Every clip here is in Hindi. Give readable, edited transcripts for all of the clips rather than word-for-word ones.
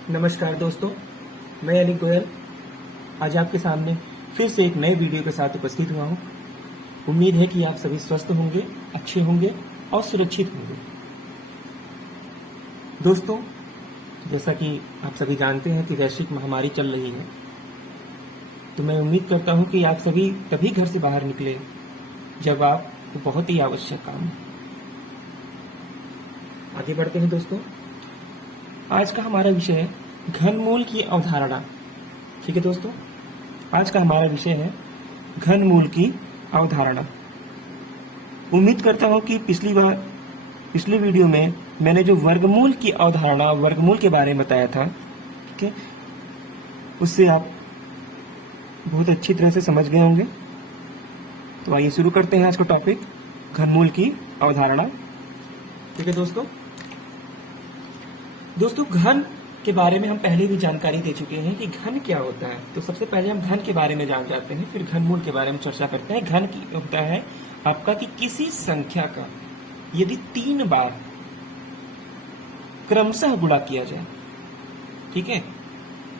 नमस्कार दोस्तों, मैं अली गोयल आज आपके सामने फिर से एक नए वीडियो के साथ उपस्थित हुआ हूँ। उम्मीद है कि आप सभी स्वस्थ होंगे, अच्छे होंगे और सुरक्षित होंगे। दोस्तों, जैसा कि आप सभी जानते हैं कि वैश्विक महामारी चल रही है, तो मैं उम्मीद करता हूँ कि आप सभी तभी घर से बाहर निकले जब आपको बहुत ही आवश्यक काम है। आगे बढ़ते हैं दोस्तों। आज का हमारा विषय है घनमूल की अवधारणा। ठीक है दोस्तों, आज का हमारा विषय है घनमूल की अवधारणा। उम्मीद करता हूं कि पिछली वीडियो में मैंने जो वर्गमूल की अवधारणा, वर्गमूल के बारे में बताया था, ठीक है, उससे आप बहुत अच्छी तरह से समझ गए होंगे। तो आइए शुरू करते हैं आज का टॉपिक, घनमूल की अवधारणा। ठीक है दोस्तों, घन के बारे में हम पहले भी जानकारी दे चुके हैं कि घन क्या होता है। तो सबसे पहले हम घन के बारे में जान जाते हैं, फिर घनमूल के बारे में चर्चा करते हैं। घन की होता है आपका कि किसी संख्या का यदि 3 बार क्रमशः गुणा किया जाए, ठीक है,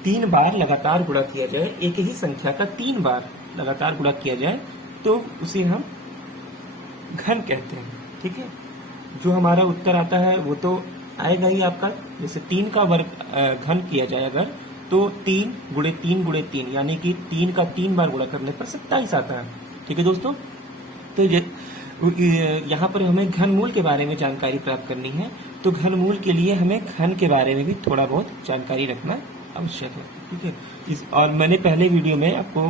3 बार लगातार गुणा किया जाए, एक ही संख्या का 3 बार लगातार गुणा किया जाए तो उसे हम घन कहते हैं। ठीक है, जो हमारा उत्तर आता है वो तो आएगा ही आपका। जैसे 3 का वर्ग घन किया जाए अगर, तो 3 गुणे 3 गुणे 3 यानी कि 3 का 3 बार गुणा करने पर 27 आता है। ठीक है दोस्तों, तो यहाँ पर हमें घनमूल के बारे में जानकारी प्राप्त करनी है। तो घनमूल के लिए हमें घन के बारे में भी थोड़ा बहुत जानकारी रखना आवश्यक है। ठीक है, और मैंने पहले वीडियो में आपको,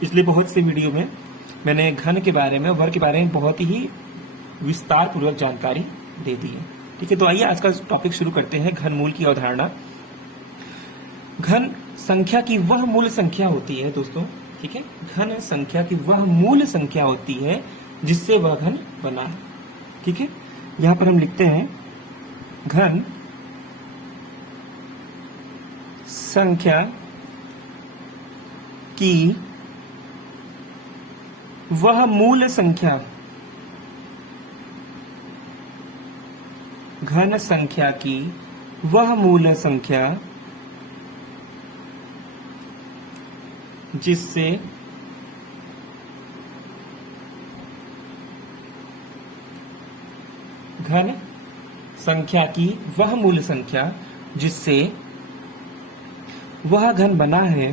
पिछले बहुत से वीडियो में मैंने घन के बारे में, वर्ग के बारे में बहुत ही विस्तार पूर्वक जानकारी दे दी है। ठीक है, तो आइए आज का टॉपिक शुरू करते हैं, घनमूल की अवधारणा। घन संख्या की वह मूल संख्या होती है दोस्तों, ठीक है, घन संख्या की वह मूल संख्या होती है जिससे वह घन बना है। ठीक है, यहां पर हम लिखते हैं घन संख्या की वह मूल संख्या, घन संख्या की वह मूल संख्या जिससे घन संख्या की वह मूल संख्या जिससे वह घन बना है,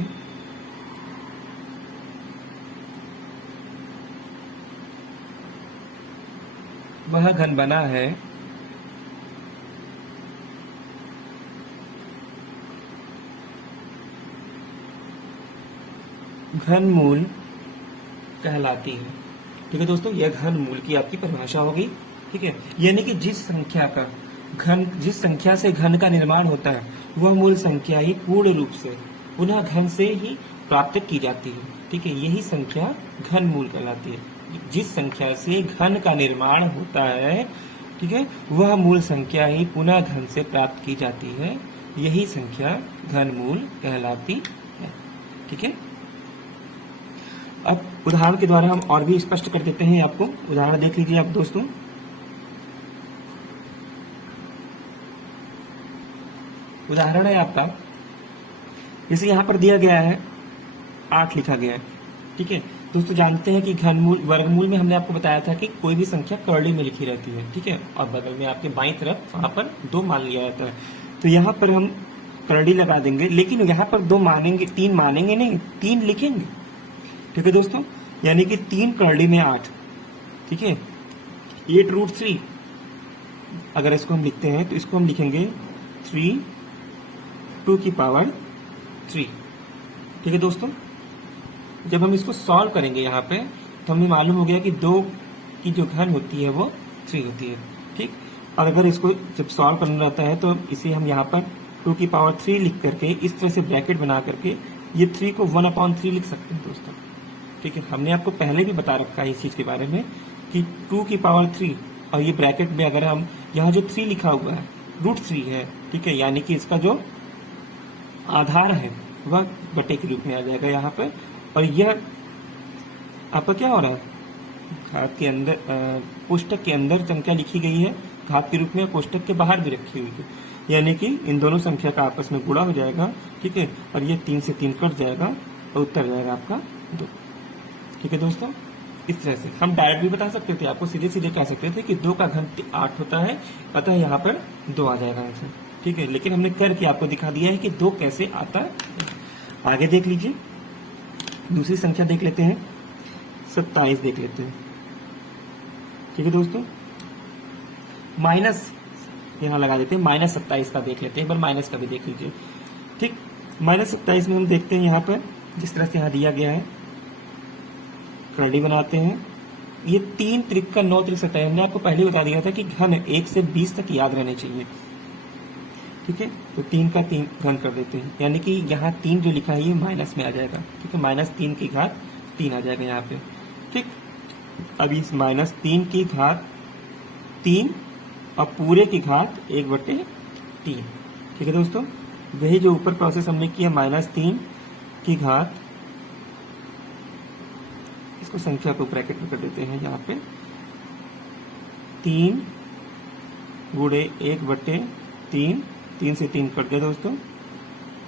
वह घन बना है, घनमूल कहलाती है। ठीक है दोस्तों, यह घनमूल की आपकी परिभाषा होगी। ठीक है, यानी कि जिस संख्या से घन का निर्माण होता है वह मूल संख्या ही पूर्ण रूप से पुनः घन से ही प्राप्त की जाती है। ठीक है, यही संख्या घनमूल कहलाती है। जिस संख्या से घन का निर्माण होता है, ठीक है, वह मूल संख्या ही पुनः घन से प्राप्त की जाती है, यही संख्या घनमूल कहलाती है। ठीक है, अब उदाहरण के द्वारा हम और भी स्पष्ट कर देते हैं आपको। उदाहरण देख लीजिए आप दोस्तों। उदाहरण है आपका, जैसे यहां पर दिया गया है 8 लिखा गया है। ठीक है दोस्तों, जानते हैं कि घनमूल, वर्गमूल में हमने आपको बताया था कि कोई भी संख्या करली में लिखी रहती है। ठीक है, और बगल में आपके बाईं तरफ वहां पर 2 मान लिया जाता है। तो यहाँ पर हम करली लगा देंगे, लेकिन यहाँ पर 2 मानेंगे, 3 मानेंगे नहीं, 3 लिखेंगे। ठीक है दोस्तों, यानी कि 3 करली में 8। ठीक है, 8√3 अगर इसको हम लिखते हैं तो इसको हम लिखेंगे 3 2 की पावर 3। ठीक है दोस्तों, जब हम इसको सॉल्व करेंगे यहाँ पे तो हमें मालूम हो गया कि 2 की जो घन होती है वो 3 होती है। ठीक, और अगर इसको जब सॉल्व करना रहता है तो इसे हम यहाँ पर 2 की पावर 3 लिख करके, इस तरह से ब्रैकेट बना करके ये 3 को 1/3 लिख सकते हैं दोस्तों। ठीक है, हमने आपको पहले भी बता रखा है इस चीज के बारे में कि 2 की पावर 3, और ये ब्रैकेट में अगर हम यहाँ जो 3 लिखा हुआ है √3 है। ठीक है, यानी कि इसका जो आधार है वह बटे के रूप में आ जाएगा यहाँ पे। और यह आपका क्या हो रहा है, घात के अंदर, कोष्टक के अंदर संख्या लिखी गई है घात के रूप में, कोष्टक के बाहर भी रखी हुई है। यानी कि इन दोनों संख्या का आपस में गुणा हो जाएगा, ठीक है, और ये 3 से 3 कट जाएगा और उत्तर जाएगा आपका 2। ठीक है दोस्तों, इस तरह से हम डायरेक्ट भी बता सकते थे, आपको सीधे सीधे कह सकते थे कि 2 का घन 8 होता है, अतः यहाँ पर 2 आ जाएगा आंसर। ठीक है, लेकिन हमने करके आपको दिखा दिया है कि 2 कैसे आता है। आगे देख लीजिए, दूसरी संख्या देख लेते हैं, 27 देख लेते हैं। ठीक है दोस्तों, माइनस यहाँ लगा देते हैं, -27 का देख लेते हैं, एक बार माइनस का भी देख लीजिए। ठीक, -27 में हम देखते हैं यहाँ पर जिस तरह से यहाँ दिया गया है, करड़ी बनाते हैं। ये 3 त्रिक 9 त्रिक 27, हमने आपको पहले बता दिया था कि घन 1 से 20 तक याद रहने चाहिए। ठीक है, तो 3 का 3 घन कर देते हैं, यानी कि यहाँ 3 जो लिखा है ये माइनस में आ जाएगा। ठीक है, -3 की घात 3 आ जाएगा यहाँ पे। ठीक, अब इस -3 की घात 3 और पूरे की घात 1/3। ठीक है दोस्तों, वही जो ऊपर प्रोसेस हमने किया, -3 की घात, इसको संख्या को ब्रैकेट में कर देते हैं यहाँ पे, 3 गुणे 1/3, 3 से 3 कट गया दोस्तों,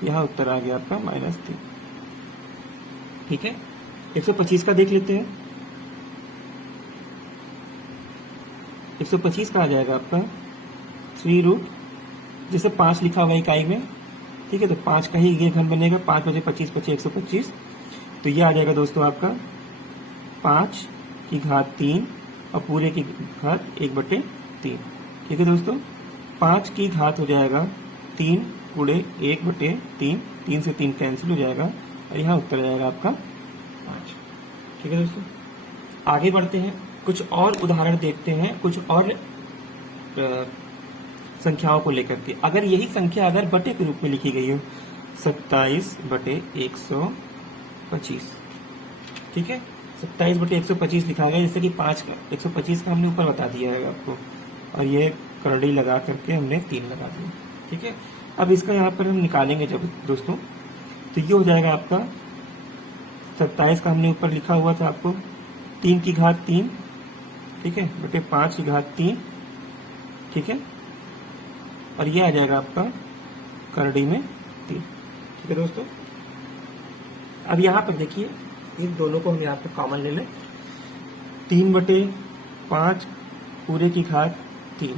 यहाँ उत्तर आ गया आपका -3। ठीक है, 125 का देख लेते हैं। 125 का आ जाएगा आपका 3 जैसे 5 लिखा हुआ इकाई में। ठीक है, तो 5 का ही ये घन बनेगा, 5 बचे 25 बचे 125, तो ये आ जाएगा दोस्तों आपका 5 की घात 3 और पूरे की घात 1/3। ठीक है दोस्तों, 5 की घात हो जाएगा 3 गुणे 1/3, 3 से 3 कैंसिल हो जाएगा और यहाँ उत्तर जाएगा आपका 5। ठीक है दोस्तों, आगे बढ़ते हैं, कुछ और उदाहरण देखते हैं, कुछ और संख्याओं को लेकर के। अगर यही संख्या अगर बटे के रूप में लिखी गई हो, 27/125। ठीक है, 27/125 लिखा गया, जैसे कि 125 का हमने ऊपर बता दिया है आपको, और ये करड़ी लगा करके हमने 3 लगा दिया। ठीक है, अब इसका यहाँ पर हम निकालेंगे जब दोस्तों, तो ये हो जाएगा आपका 27 का हमने ऊपर लिखा हुआ था आपको 3 की घात 3, ठीक है, बटे 5 की घात 3। ठीक है, और ये आ जाएगा आपका करड़ी में 3। ठीक है दोस्तों, अब यहाँ पर देखिए, इन दोनों को हम यहाँ पे कॉमन ले लें, 3/5 पूरे की घात 3।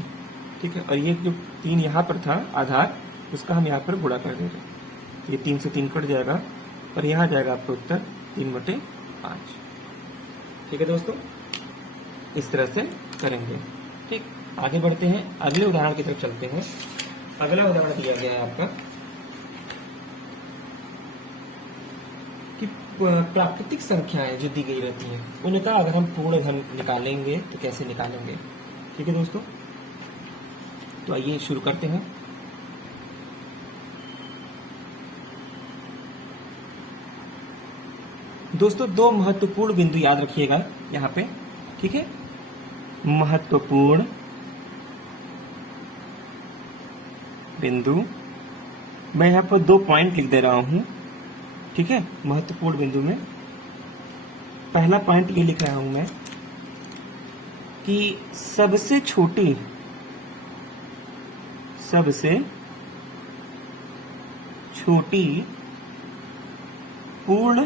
ठीक है, और ये जो 3 यहाँ पर था आधार, उसका हम यहाँ पर गुणा कर देंगे, ये 3 से 3 कट जाएगा और यहाँ जाएगा आपका उत्तर 3/5। ठीक है दोस्तों, इस तरह से करेंगे। ठीक, आगे बढ़ते हैं, अगले उदाहरण की तरफ चलते हैं। अगला उदाहरण दिया गया है आपका कि प्राकृतिक संख्याएं जो दी गई रहती हैं, उनका अगर हम पूर्ण घन निकालेंगे तो कैसे निकालेंगे। ठीक है दोस्तों, तो आइए शुरू करते हैं। दोस्तों, 2 महत्वपूर्ण बिंदु याद रखिएगा यहाँ पे। ठीक है, महत्वपूर्ण बिंदु, मैं यहाँ पर 2 पॉइंट लिख दे रहा हूं। ठीक है, महत्वपूर्ण बिंदु में पहला पॉइंट ये लिख रहा हूं मैं कि सबसे छोटी पूर्ण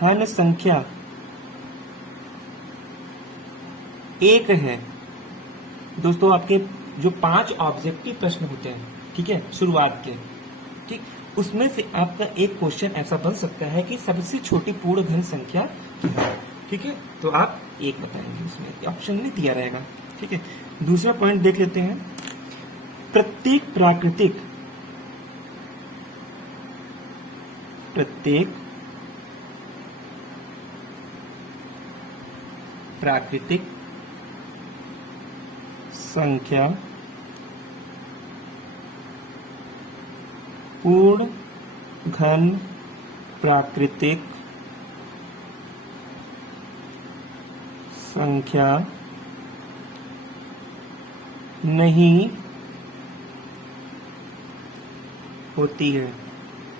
घन संख्या 1 है। दोस्तों, आपके जो 5 ऑब्जेक्टिव प्रश्न होते हैं, ठीक है, शुरुआत के, ठीक, उसमें से आपका एक क्वेश्चन ऐसा बन सकता है कि सबसे छोटी पूर्ण घन संख्या क्या है। ठीक है, तो आप 1 बताएंगे, उसमें ऑप्शन नहीं दिया रहेगा। ठीक है, दूसरा पॉइंट देख लेते हैं, प्रत्येक प्राकृतिक संख्या पूर्ण घन प्राकृतिक संख्या नहीं होती है।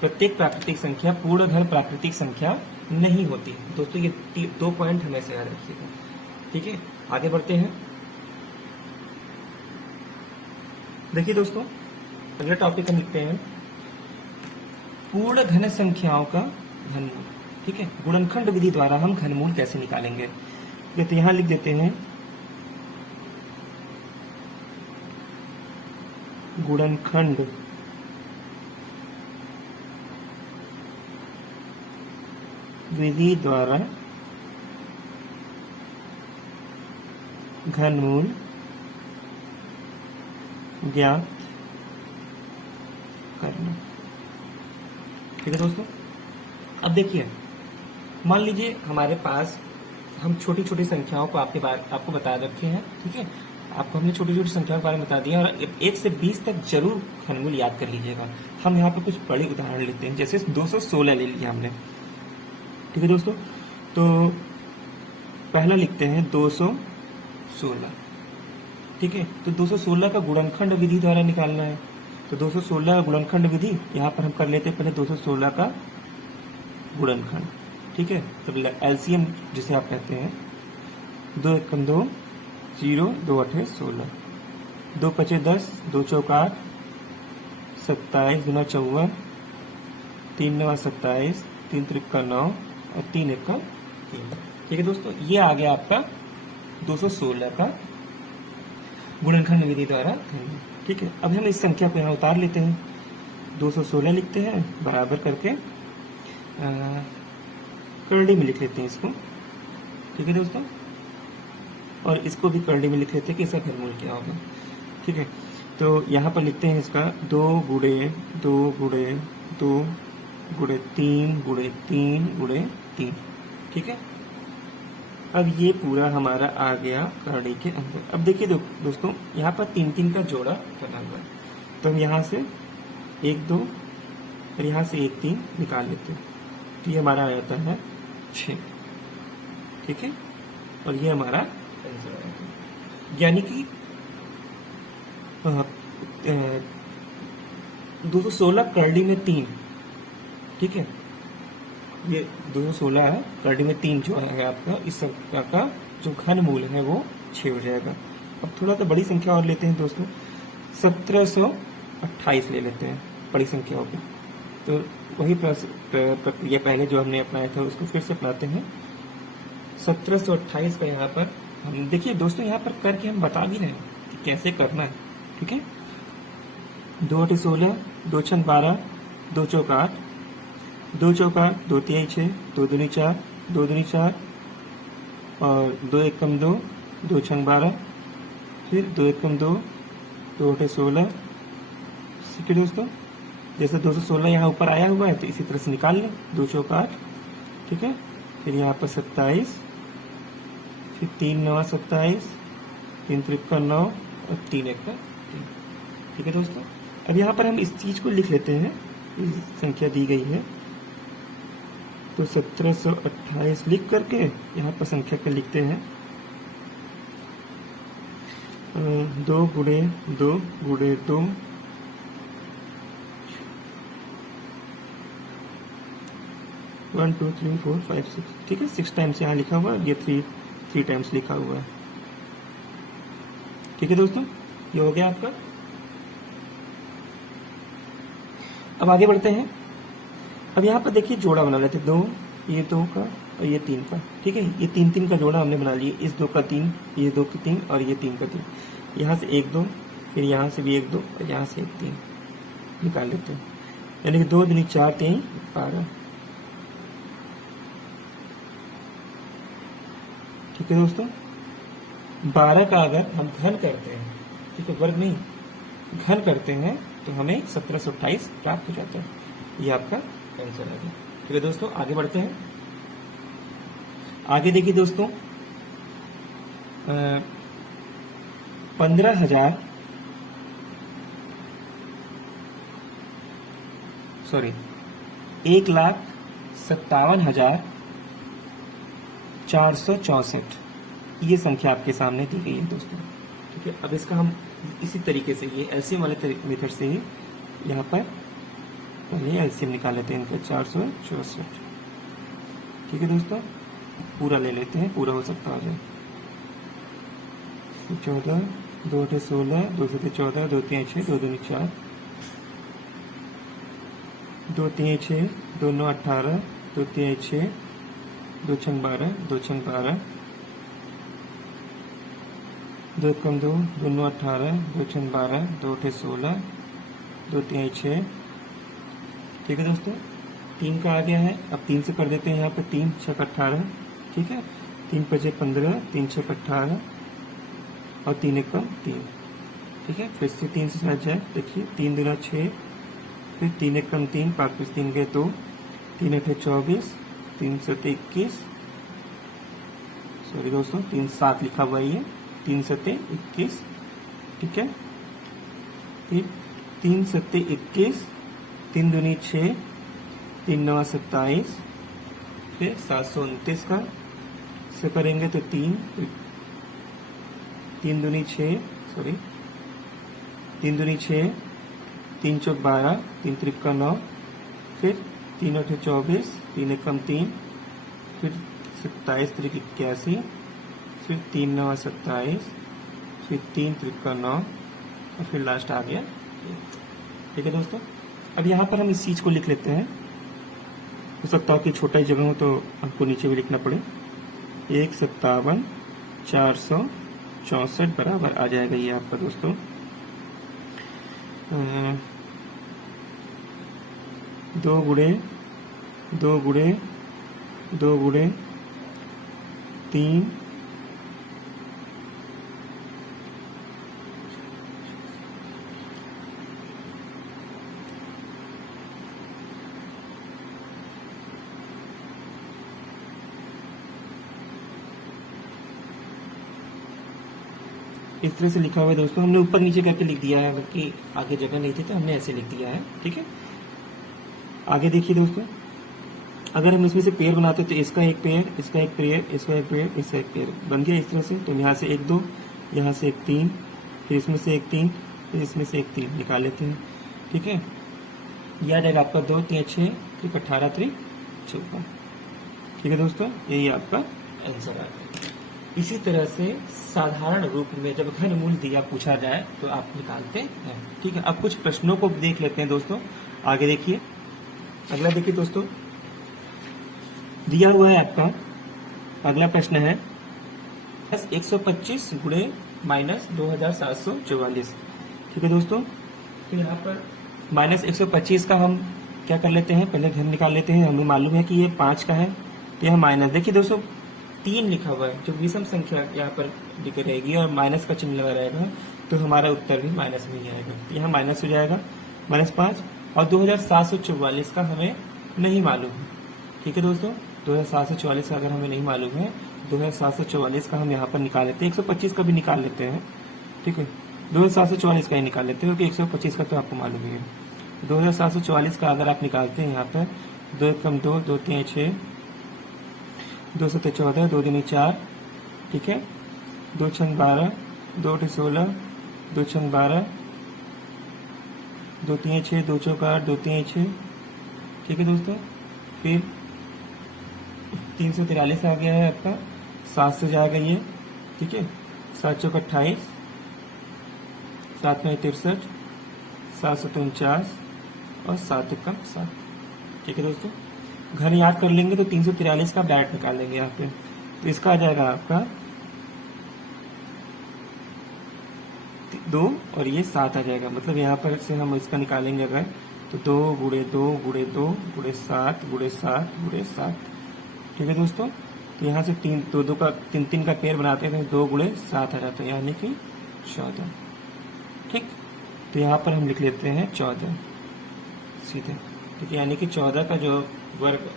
प्रत्येक प्राकृतिक संख्या पूर्ण घन प्राकृतिक संख्या नहीं होती है। दोस्तों, ये 2 पॉइंट हमेशा याद रखिएगा। ठीक है, आगे बढ़ते हैं। देखिए दोस्तों, अगला टॉपिक हम लिखते हैं पूर्ण घन संख्याओं का घनमूल। ठीक है, गुणनखंड विधि द्वारा हम घनमूल कैसे निकालेंगे। तो यहां लिख देते हैं गुणनखंड विधि द्वारा घनमूल ज्ञात करना। ठीक है दोस्तों, अब देखिए, मान लीजिए हमारे पास हम छोटी छोटी संख्याओं को आपको बता रखे हैं। ठीक है, आपको हमने छोटी छोटी संख्याओं के बारे में बता दिया, और 1 से 20 तक जरूर घनमूल याद कर लीजिएगा। हम यहाँ पे कुछ बड़े उदाहरण लेते हैं, जैसे 216 ले लिया हमने। ठीक है दोस्तों, तो पहला लिखते हैं 216। ठीक है, तो 216 का गुणनखंड विधि द्वारा निकालना है। तो 216 का गुणनखंड विधि यहाँ पर हम कर लेते हैं पहले 216 का गुणनखंड। ठीक है, तो एलसीएम जिसे आप कहते हैं, 2 एकम 2, 0, 2 8 16, 2 5 10, 2 चौक 8, 27 गुना 54, 3 9 27, 3 त्रिक 9 और 3 1 3। ठीक है दोस्तों, ये आ गया आपका 216 का गुणनखंड विधि द्वारा घनमूल। ठीक है, अब हम इस संख्या को यहाँ उतार लेते हैं, 216 लिखते हैं बराबर करके करड़ी में लिख लेते हैं इसको। ठीक है दोस्तों, और इसको भी करड़ी में लिख लेते हैं कि इसका घनमूल क्या होगा। ठीक है, तो यहाँ पर लिखते हैं इसका 2 गुणे 2 गुणे 2 गुणे 3 गुणे 3 गुणे 3। ठीक है, अब ये पूरा हमारा आ गया करड़ी के अंदर। अब देखिए दोस्तों, यहाँ पर 3 3 का जोड़ा बना हुआ है, तो हम यहाँ से 1 2 और यहाँ से 1 3 निकाल लेते हैं, तो ये हमारा आ जाता है 6। ठीक है, और ये हमारा आंसर आएगा, यानी कि 216 करड़ी में 3। ठीक है, ये 216 है, करड़ी में 3 जो है आपका, इस संख्या का जो घनमूल है वो 6 हो जाएगा। अब थोड़ा सा बड़ी संख्या और लेते हैं दोस्तों, 1728 ले लेते हैं बड़ी संख्याओं की। तो वही प्रक्रिया पहले जो हमने अपनाया था उसको फिर से अपनाते हैं। 1728 का यहाँ पर हम देखिए दोस्तों, यहाँ पर करके हम बता भी रहे हैं कि कैसे करना है। ठीक है, 2 8 16, 2 6 12, 2 चौक 8, 2 चौक 8, 2 3 6, 2 दूनी 4, 2 दूनी 4 और 2 एकम 2, 2 6 12, फिर 2 एकम 2, 2 8 16। ठीक है दोस्तों, जैसे 216 यहाँ ऊपर आया हुआ है तो इसी तरह से निकाल लें, 2 चौक 8। ठीक है, फिर यहाँ पर 27, फिर 3 9 27, 3 त्रिक 9 और 3 1 3। ठीक है दोस्तों, अब यहाँ पर हम इस चीज को लिख लेते हैं, संख्या दी गई है तो 1728 लिख करके यहाँ पर संख्या को लिखते हैं 2 गुणे 2 गुणे 2 1 2 3 4 5 6। ठीक है, 6 टाइम्स यहाँ लिखा हुआ है, ये 3 टाइम्स लिखा हुआ है। ठीक है दोस्तों, ये हो गया आपका। अब आगे बढ़ते हैं। अब यहाँ पर देखिए जोड़ा बना लेते, 2 ये 2 का और ये 3 का। ठीक है, ये 3 3 का जोड़ा हमने बना लिया, इस 2 का 3, ये 2 का 3 और ये 3 का 3। यहाँ से 1 2, फिर यहाँ से भी 1 2 और यहाँ से 1 3 निकाल लेते हैं, यानी कि 2 दूनी 4 3 12। ठीक है दोस्तों, 12 का अगर हम घन करते हैं, ठीक है, वर्ग नहीं घन करते हैं, तो हमें 1728 प्राप्त हो जाता है। ये आपका आंसर है। ठीक है दोस्तों, आगे बढ़ते हैं। आगे देखिए दोस्तों, 15,000 सॉरी 1,57,464 ये संख्या आपके सामने दी गई है दोस्तों। ठीक है, अब इसका हम इसी तरीके से, ये एलसीएम वाले मेथड से ही यहाँ पर पहले एलसीएम निकाल लेते हैं इनका 464। ठीक है दोस्तों, पूरा ले लेते हैं, पूरा हो सकता हो जाए 14 2 8 16, 2 7 14, 2 3 6, 2 दूनी 4, 2 3 6, 2 9 18, 2 3 6, 2 6 12, 2 6 12, 2 कम 2, 2 9 18, 2 6 12, 2 8 16, 2 3 6। ठीक है दोस्तों, 3 का आ गया है। अब 3 से कर देते हैं यहाँ पे, 3 6 18। ठीक है, 3 5 15, 3 6 18 और 3 1 3। ठीक है, फिर से 3 से समझ जाए। देखिए 3 दूना 6, फिर 3 1 3, 5 5 3 गए 2, 3 8 24, 3 7 21, सॉरी दोस्तों 3 7 लिखा हुआ है ये, 3 7 21। ठीक है, फिर 3 7 21, 3 दूनी 6, 3 9 27, फिर 729 का से करेंगे तो 3 दूनी 6, सॉरी 3 दूनी 6, 3 चौक 12, 3 त्रिक 9, फिर 3 8 24, 3 1 3, फिर 27 त्रिक 81, फिर 3 9 27, फिर 3 त्रिक 9 और फिर लास्ट आ गया। ठीक है दोस्तों, अब यहाँ पर हम इस चीज को लिख लेते हैं। हो सकता है कि छोटा ही जगह हो तो हमको नीचे भी लिखना पड़े। 157 464 बराबर आ जाएगा ये आपका दोस्तों 2 गुणे 2 गुणे 2 गुणे 3 इस तरह से लिखा हुआ है दोस्तों। हमने ऊपर नीचे करके लिख दिया है, बल्कि आगे जगह नहीं थी तो हमने ऐसे लिख दिया है। ठीक है, आगे देखिए दोस्तों, अगर हम इसमें से पेयर बनाते तो इसका एक पेयर, इसका एक पेयर, इसका एक पेयर, इसका एक पेयर बन गया इस तरह से। तो यहाँ से 1 2, यहाँ से 1 3, फिर इसमें से 1 3, फिर इसमें से 1 3 निकाल लेते हैं। ठीक है, यह आ जाएगा आपका 2 3 6, फिर 18 3 14। ठीक है दोस्तों, यही आपका आंसर आ गया। इसी तरह से साधारण रूप में जब घनमूल दिया पूछा जाए तो आप निकालते हैं। ठीक है, अब कुछ प्रश्नों को देख लेते हैं दोस्तों। आगे देखिए, अगला देखिए दोस्तों, दिया हुआ है आपका अगला प्रश्न है 125 गुणे माइनस 2744। ठीक है दोस्तों, तो यहाँ पर माइनस 125 का हम क्या कर लेते हैं, पहले घन निकाल लेते हैं। हमें मालूम है कि ये 5 का है, तो यह माइनस, देखिए दोस्तों 3 लिखा हुआ है, जो विषम संख्या यहाँ पर लिखी रहेगी और माइनस का चिन्ह लगा रहेगा, तो हमारा उत्तर भी माइनस में ही आएगा। यहाँ माइनस हो जाएगा -5, और 2744 का हमें नहीं मालूम है। ठीक है दोस्तों, 2744 का अगर हमें नहीं मालूम है, 2744 का हम यहाँ पर निकाल लेते हैं। 125 का भी निकाल लेते हैं। ठीक है, 2744 का ही निकाल लेते हैं, क्योंकि 125 का तो आपको मालूम ही है। 2744 का अगर आप निकालते हैं यहाँ पर 2 कम 2, 2 3 6, 2 7 14, 2 दूनी 4। ठीक है, 2 6 12, 2 8 16, 2 6 12, 2 3 6, 2 चौक 8, 2 3 6। ठीक है दोस्तों, फिर 343 आ गया है आपका, 7 से जाएगा ये। ठीक है, 7 चौक 28, 7 9 63, 7 7 49 और 7 1 7। ठीक है दोस्तों, घर याद कर लेंगे तो 343 का बैट निकाल लेंगे यहाँ पे, तो इसका आ जाएगा आपका 2 और ये 7 आ जाएगा। मतलब यहाँ पर से हम इसका निकालेंगे अगर, तो 2 गुणे 2 गुणे 2 गुणे 7 गुणे 7 गुणे 7। ठीक है दोस्तों, तो यहाँ से 3 2 2 का 3 3 का पेयर बनाते हैं, तो 2 गुणे 7 आ जाता है, यानी कि 14। ठीक, तो यहाँ पर हम लिख लेते हैं 14 सीधे। ठीक है, यानी कि 14 का जो वर्ग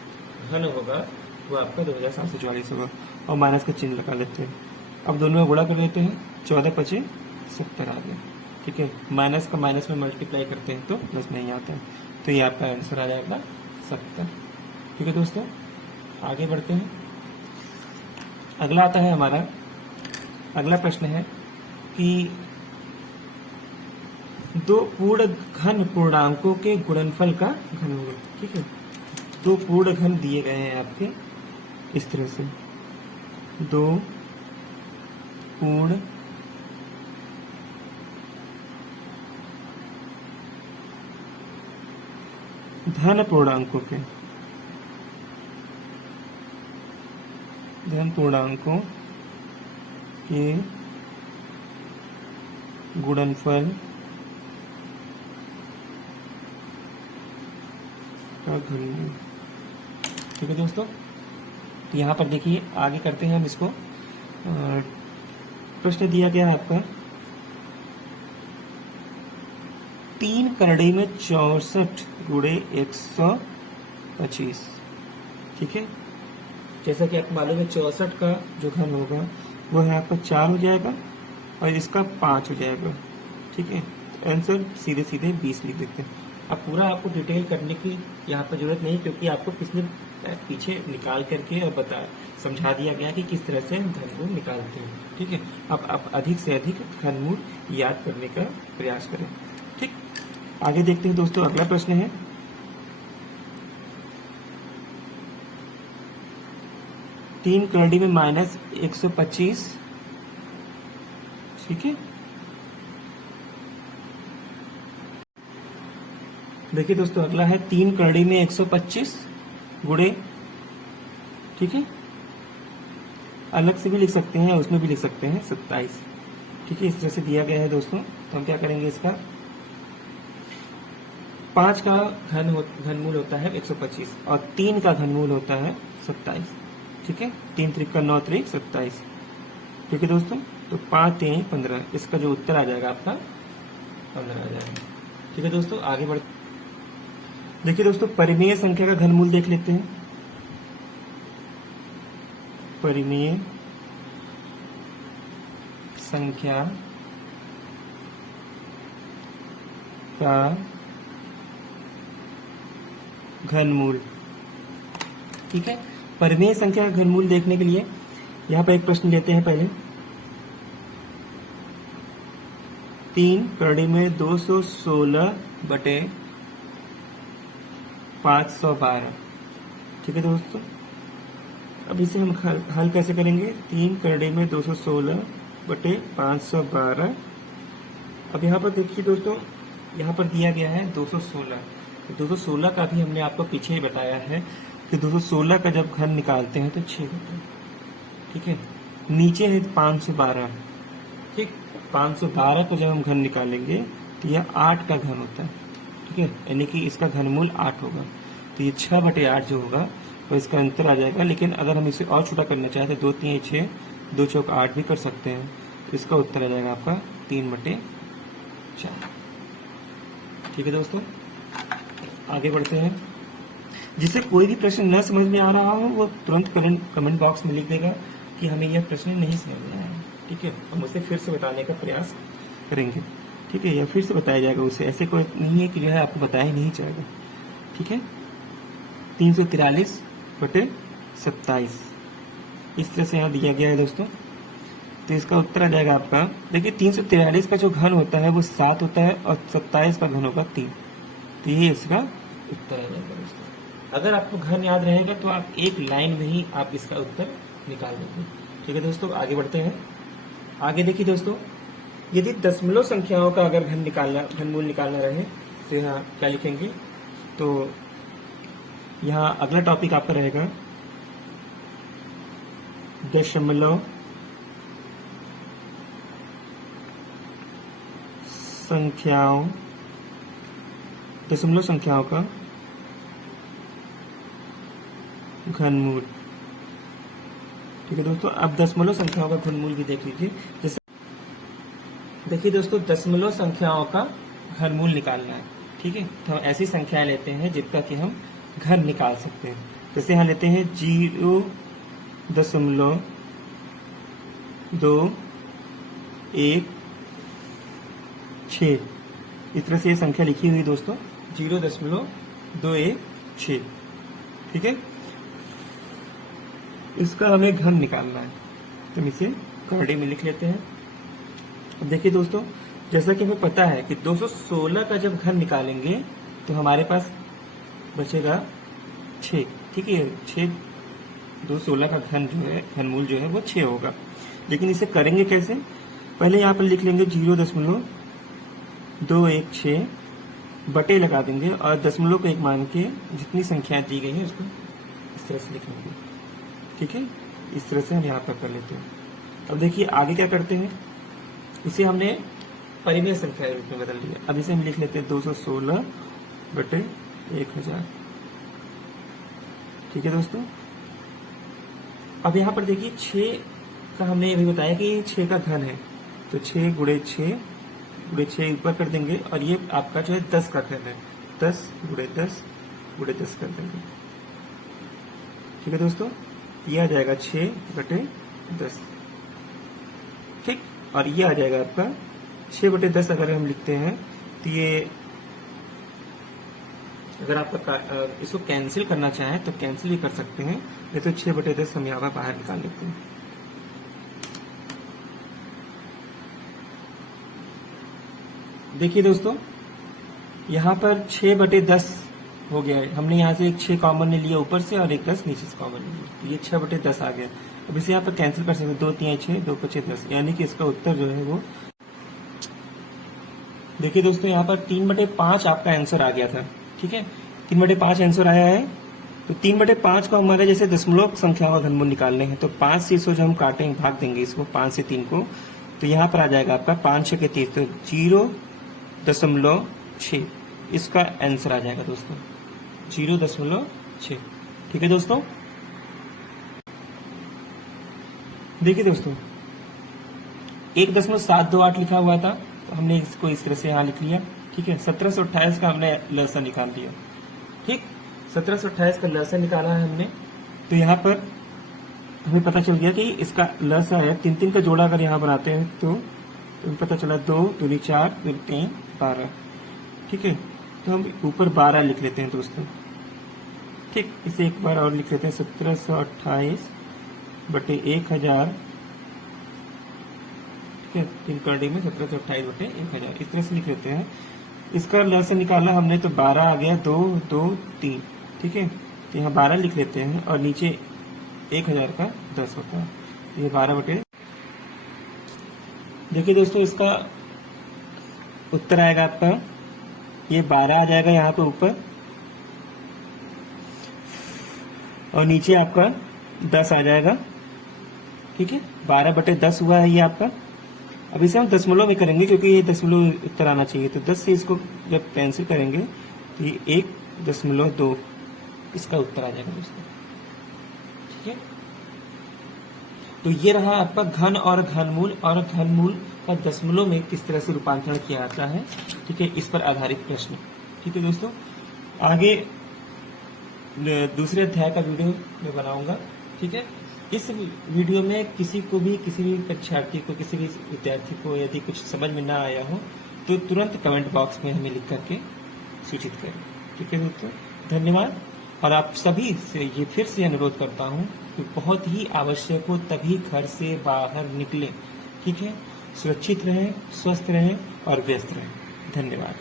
घन होगा वो आपका 2744 होगा, और माइनस का चिन्ह लगा लेते हैं। अब दोनों में गुणा कर लेते हैं, 14 5 70 आ गया। ठीक है, माइनस का माइनस में मल्टीप्लाई करते हैं तो प्लस में ही आता है, तो ये आपका आंसर आ जाएगा 70। ठीक है दोस्तों, आगे बढ़ते हैं। अगला आता है हमारा, अगला प्रश्न है कि 2 पूर्ण घन पूर्णांकों के गुणनफल का घनमूल। ठीक है, 2 पूर्ण घन दिए गए हैं आपके इस तरह से, 2 पूर्ण धन पूर्णांकों के गुणनफल का घनमूल। ठीक है दोस्तों, तो यहाँ पर देखिए आगे करते हैं हम इसको। प्रश्न दिया गया है आपका 3 करड़ी में 64 गुणे 125। ठीक है, जैसा कि आपको मालूम है 64 का जो घन होगा वो है आपका 4 हो जाएगा और इसका 5 हो जाएगा। ठीक है, तो आंसर सीधे सीधे 20 लिख देते हैं। अब पूरा आपको डिटेल करने की यहाँ पर जरूरत नहीं, क्योंकि आपको पिछले पीछे निकाल करके और समझा दिया गया कि किस तरह से हम घनमूल निकालते हैं। ठीक है, अब आप अधिक से अधिक घनमूल याद करने का प्रयास करें। ठीक, आगे देखते हैं दोस्तों, अगला प्रश्न है 3 करड़ी में माइनस 125। ठीक है, देखिए दोस्तों अगला है 3 करड़ी में 125 गुणे। ठीक है, अलग से भी लिख सकते हैं, उसमें भी लिख सकते हैं 27। ठीक है, इस तरह से दिया गया है दोस्तों। तो हम क्या करेंगे, इसका 5 का घनमूल होता है 125 और 3 का घनमूल होता है 27। ठीक है, 3 त्रिक का 9 त्रिक 27। ठीक है दोस्तों, तो 5 3 15, इसका जो उत्तर आ जाएगा आपका 15 आ जाएगा। ठीक है दोस्तों, आगे बढ़ देखिए दोस्तों परिमेय संख्या का घनमूल देख लेते हैं। परिमेय संख्या का घनमूल। ठीक है, परिमेय संख्या का घनमूल देखने के लिए यहां पर एक प्रश्न लेते हैं पहले। 3 करड़ी में 216 बटे 512। ठीक है दोस्तों, अब इसे हम हल कैसे करेंगे। 3 करड़ी में 216 बटे 512। अब यहाँ पर देखिए दोस्तों, यहाँ पर दिया गया है 216। तो 216 का भी हमने आपको पीछे ही बताया है कि 216 का जब घन निकालते हैं तो 6 होता है। ठीक है, नीचे है 512। ठीक, 512 को जब हम घन निकालेंगे तो यह 8 का घन होता है। ठीक है, यानी कि इसका घनमूल 8 होगा। तो ये 6 बटे 8 जो होगा तो इसका अंतर आ जाएगा। लेकिन अगर हम इसे और छोटा करना चाहते हैं 2 3 6 2 चौक 8 भी कर सकते हैं। तो इसका उत्तर आ जाएगा आपका 3 बटे 4। ठीक है दोस्तों, आगे बढ़ते हैं। जिसे कोई भी प्रश्न न समझ में आ रहा हो वो तुरंत कमेंट बॉक्स में लिख देगा कि हमें यह प्रश्न नहीं समझ में आया। ठीक है, हम उसे फिर से बताने का प्रयास करेंगे। ठीक है, या फिर से बताया जाएगा उसे, ऐसे कोई नहीं है कि जो है आपको बताया ही नहीं जाएगा। ठीक है, 343 बटे 27 इस तरह से यहाँ दिया गया है दोस्तों। तो इसका उत्तर आ जाएगा आपका, देखिए 343 का जो घन होता है वो 7 होता है और 27 का घन होगा 3। तो ये इसका उत्तर आ जाएगा दोस्तों। अगर आपको घन याद रहेगा तो आप एक लाइन में ही आप इसका उत्तर निकाल देंगे। ठीक है दोस्तों, आगे बढ़ते हैं। आगे देखिए दोस्तों, यदि दशमलव संख्याओं का अगर घनमूल निकालना रहे तो यहाँ क्या लिखेंगे। तो यहाँ अगला टॉपिक आपका रहेगा दशमलव संख्याओं का घनमूल। ठीक है दोस्तों, अब दशमलव संख्याओं का घनमूल भी देख लीजिए। जैसे देखिए दोस्तों, दशमलव संख्याओं का घनमूल निकालना है। ठीक है, तो हम ऐसी संख्याएं लेते हैं जिनका कि हम घन निकाल सकते हैं। जैसे यहाँ लेते हैं 0.216। इस तरह से ये संख्या लिखी हुई दोस्तों 0.216। ठीक है, इसका हमें घन निकालना है तो हम इसे करड़ी में लिख लेते हैं। अब देखिए दोस्तों, जैसा कि हमें पता है कि 216 का जब घन निकालेंगे तो हमारे पास बचेगा 6। ठीक है, 6 216 का घन जो है घनमूल जो है वो 6 होगा। लेकिन इसे करेंगे कैसे, पहले यहाँ पर लिख लेंगे 0.216 बटे लगा देंगे और दशमलव को एक मान के जितनी संख्याएं दी गई है उसको इस तरह से लिखेंगे। ठीक है, इस तरह से हम यहाँ पर कर लेते हैं। अब देखिए आगे क्या करते हैं, इसे हमने परिमेय संख्या के रूप में बदल दिया। अब इसे हम लिख लेते हैं 216 बटे 1000। ठीक है दोस्तों, अब यहाँ पर देखिए 6 का हमने ये भी बताया कि ये 6 का घन है, तो 6 गुणे 6 ऊपर कर देंगे और ये आपका जो है 10 का घन है, 10 गुणे 10 गुणे 10 कर देंगे। ठीक है दोस्तों, ये आ जाएगा 6 बटे 10। ठीक, और ये आ जाएगा आपका 6 बटे 10। अगर हम लिखते हैं तो ये, अगर आपका इसको कैंसिल करना चाहें तो कैंसिल भी कर सकते हैं, नहीं तो 6 बटे 10 हम यहाँ पर बाहर निकाल लेते हैं। देखिए दोस्तों, यहाँ पर 6 बटे 10 हो गया है। हमने यहाँ से एक 6 कॉमन ले लिया ऊपर से और एक 10 नीचे से कॉमन ले लिया, तो ये 6 बटे 10 आ गया। अब इसे यहाँ पर कैंसिल कर सकते हैं, 2 3 6 2 5 10, यानी कि इसका उत्तर जो है वो, देखिए दोस्तों यहाँ पर 3 बटे 5 आपका आंसर आ गया था। ठीक है, 3 बटे 5 आंसर आया है। तो 3 बटे 5 को हमारे जैसे दशमलव संख्या का घनमूल निकालने हैं, तो 5 से इसको जो हम काटेंगे, भाग देंगे इसको 5 से 3 को, तो यहाँ पर आ जाएगा आपका 5 6 के 30, तो 0.6 इसका आंसर आ जाएगा दोस्तों, 0.6। ठीक है दोस्तों, देखिए दोस्तों 1.728 लिखा हुआ था, तो हमने इसको इस तरह से यहाँ लिख लिया। ठीक है, 1728 का हमने लसा निकाल दिया। ठीक, 1728 का लसा निकाला है हमने, तो यहाँ पर हमें पता चल गया कि इसका लसा है 3 का जोड़ा अगर यहाँ बनाते हैं तो पता चला 2 दूनी 4 दूनी 3 12। ठीक है, तो हम ऊपर 12 लिख लेते हैं दोस्तों। ठीक, इसे एक बार और लिख लेते हैं, 1728 बटे 1000। ठीक है, 3 करड़ी में 1728 बटे 1000 इस तरह से लिख लेते हैं। इसका लसन निकाला हमने तो 12 आ गया, 2 2 3। ठीक है, तो यहाँ 12 लिख लेते हैं और नीचे 1000 का 10 होता है, तो ये 12 बटे। देखिए दोस्तों, इसका उत्तर आएगा आपका ये 12 आ जाएगा यहाँ पे ऊपर, और नीचे आपका 10 आ जाएगा। ठीक है, 12 बटे 10 हुआ है ये आपका। अब इसे हम दशमलव में करेंगे क्योंकि ये दशमलव उत्तर आना चाहिए, तो 10 से इसको जब कैंसिल करेंगे तो ये 1.2 इसका उत्तर आ जाएगा दोस्तों। ठीक है, तो ये रहा आपका घन और घनमूल, और घनमूल का दशमलव में किस तरह से रूपांतरण किया जाता है। ठीक है, इस पर आधारित प्रश्न। ठीक है दोस्तों, आगे दूसरे अध्याय का वीडियो मैं बनाऊंगा। ठीक है, इस वीडियो में किसी भी परीक्षार्थी को, किसी भी विद्यार्थी को यदि कुछ समझ में ना आया हो तो तुरंत कमेंट बॉक्स में हमें लिख करके सूचित करें। ठीक है दोस्तों, धन्यवाद। और आप सभी से ये फिर से अनुरोध करता हूँ कि बहुत ही आवश्यक हो तभी घर से बाहर निकलें। ठीक है, सुरक्षित रहें, स्वस्थ रहें और व्यस्त रहें। धन्यवाद।